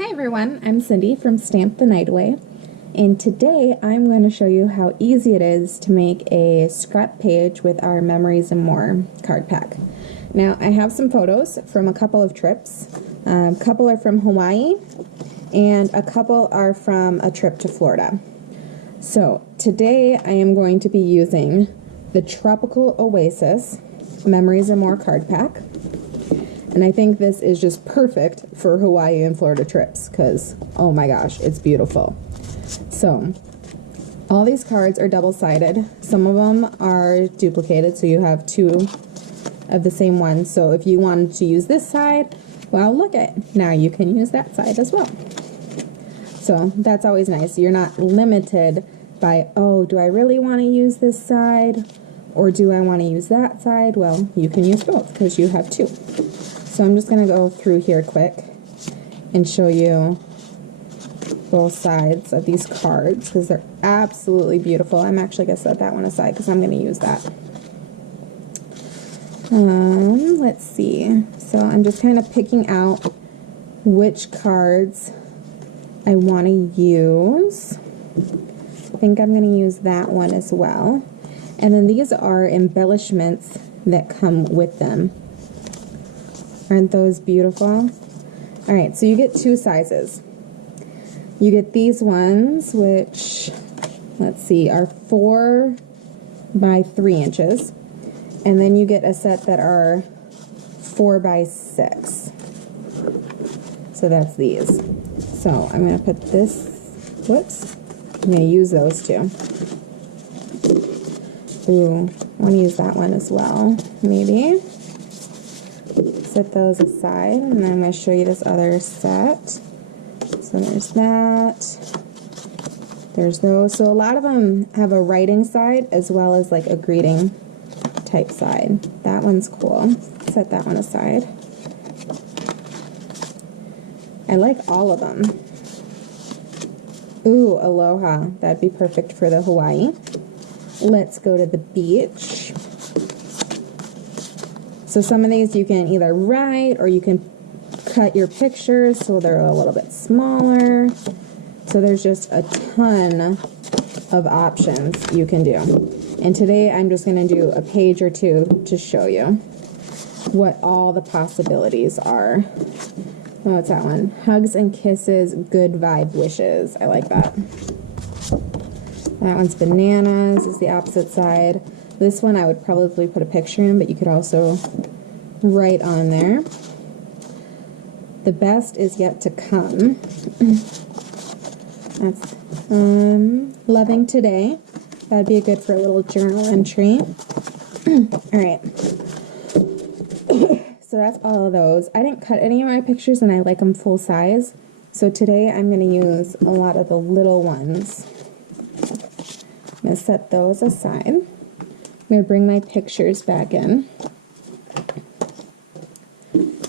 Hi everyone, I'm Cindy from Stamp the Night Away, and today I'm going to show you how easy it is to make a scrap page with our Memories and More card pack. Now I have some photos from a couple of trips. A couple are from Hawaii and a couple are from a trip to Florida. So today I am going to be using the Tropical Oasis Memories and More card pack. And I think this is just perfect for Hawaii and Florida trips because, oh my gosh, it's beautiful. So, all these cards are double-sided. Some of them are duplicated, so you have two of the same one. So if you wanted to use this side, well, look at, now you can use that side as well. So that's always nice. You're not limited by, oh, do I really want to use this side? Or do I want to use that side? Well, you can use both because you have two. So I'm just going to go through here quick and show you both sides of these cards because they're absolutely beautiful. I'm actually going to set that one aside because I'm going to use that. Let's see. So I'm just kind of picking out which cards I want to use. I think I'm going to use that one as well. And then these are embellishments that come with them. Aren't those beautiful? Alright, so you get two sizes. You get these ones, which, let's see, are 4 by 3 inches. And then you get a set that are 4 by 6. So that's these. So I'm going to put this, whoops, I'm going to use those two. Ooh, I want to use that one as well, maybe. Set those aside, and then I'm going to show you this other set. So there's that. There's those. So a lot of them have a writing side as well as like a greeting type side. That one's cool. Set that one aside. I like all of them. Ooh, aloha. That'd be perfect for the Hawaii. Let's go to the beach. So some of these you can either write or you can cut your pictures so they're a little bit smaller. So there's just a ton of options you can do. And today I'm just going to do a page or two to show you what all the possibilities are. Oh, what's that one? Hugs and kisses, good vibe wishes. I like that. That one's bananas is the opposite side. This one I would probably put a picture in, but you could also write on there. The best is yet to come. That's loving today. That'd be good for a little journal entry. Alright. So that's all of those. I didn't cut any of my pictures and I like them full size. So today I'm going to use a lot of the little ones. I'm going to set those aside. I'm going to bring my pictures back in.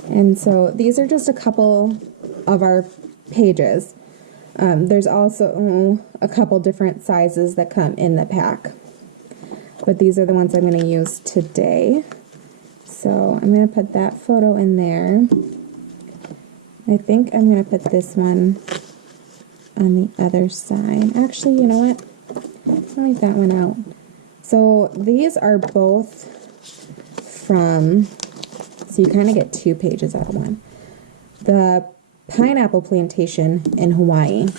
And so these are just a couple of our pages. There's also a couple different sizes that come in the pack. But these are the ones I'm going to use today. So I'm going to put that photo in there. I think I'm going to put this one on the other side. Actually, you know what? I'll leave that one out. So these are both from, so you kind of get 2 pages out of one. The pineapple plantation in Hawaii.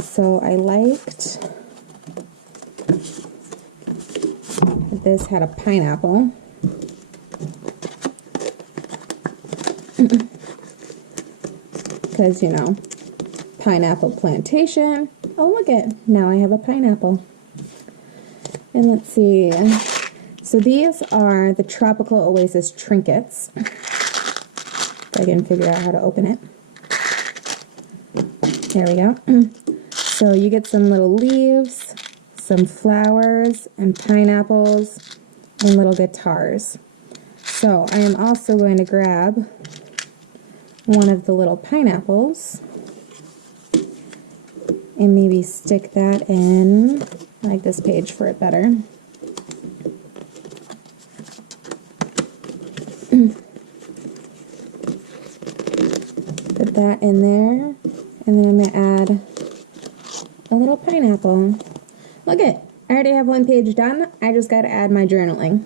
So I liked that this had a pineapple. Because, you know, pineapple plantation. Oh, look it. Now I have a pineapple. And let's see. So these are the Tropical Oasis trinkets. If I can figure out how to open it. There we go. So you get some little leaves, some flowers, and pineapples, and little guitars. So I am also going to grab one of the little pineapples and maybe stick that in. I like this page for it better. Put that in there. And then I'm going to add a little pineapple. Look it, I already have one page done. I just got to add my journaling.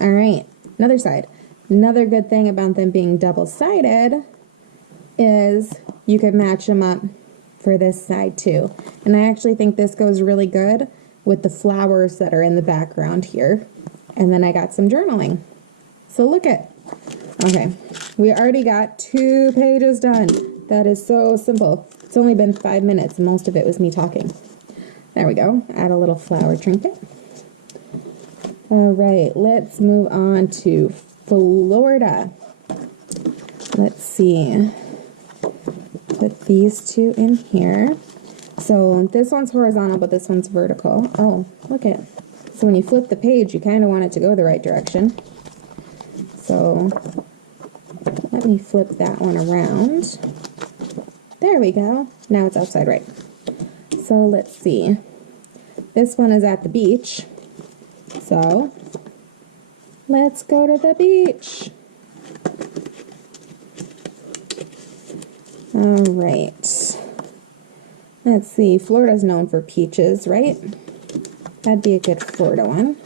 All right, another side. Another good thing about them being double-sided is you could match them up for this side too. And I actually think this goes really good with the flowers that are in the background here. And then I got some journaling. So look it. Okay, we already got 2 pages done. That is so simple. It's only been 5 minutes and most of it was me talking. There we go. Add a little flower trinket. All right, let's move on to Florida. Let's see. Put these 2 in here. So this one's horizontal, but this one's vertical. Oh, look it. So when you flip the page, you kind of want it to go the right direction. So let me flip that one around. There we go. Now it's upside right. So let's see. This one is at the beach. So let's go to the beach. All right. Let's see. Florida's known for peaches, right? That'd be a good Florida one.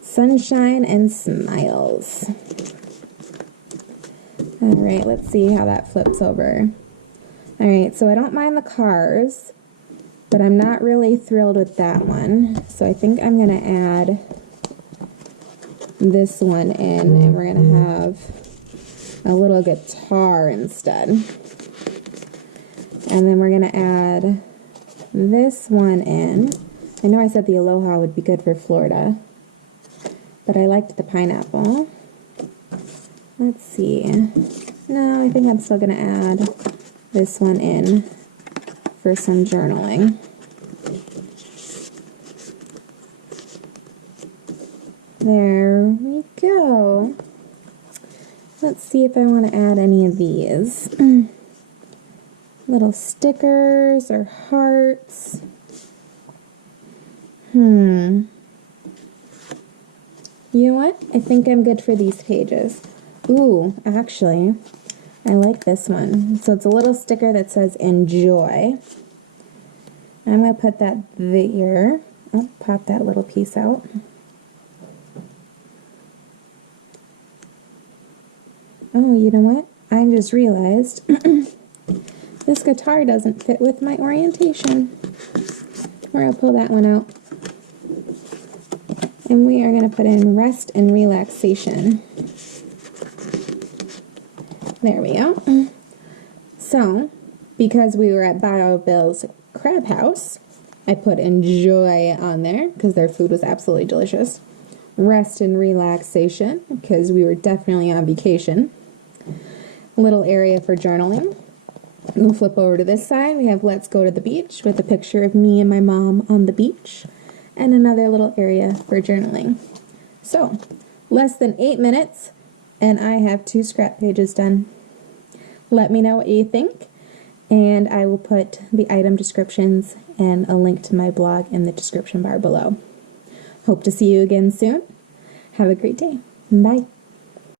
Sunshine and smiles. All right, let's see how that flips over. All right, so I don't mind the cars, but I'm not really thrilled with that one. So I think I'm going to add this one in, and we're going to have a little guitar instead. And then we're going to add this one in. I know I said the aloha would be good for Florida, but I liked the pineapple. Let's see. No, I think I'm still going to add this one in for some journaling. There we go. Let's see if I want to add any of these. Little stickers or hearts. You know what? I think I'm good for these pages. Ooh, actually, I like this one. So it's a little sticker that says enjoy. I'm going to put that there. I'll pop that little piece out. Oh, you know what? I just realized this guitar doesn't fit with my orientation. We're going to pull that one out. And we are going to put in rest and relaxation. There we go. So, because we were at Bio Bill's Crab House, I put enjoy on there because their food was absolutely delicious. Rest and relaxation because we were definitely on vacation. A little area for journaling. We'll flip over to this side. We have let's go to the beach with a picture of me and my mom on the beach. And another little area for journaling. So, less than 8 minutes, and I have 2 scrap pages done. Let me know what you think, and I will put the item descriptions and a link to my blog in the description bar below. Hope to see you again soon. Have a great day. Bye.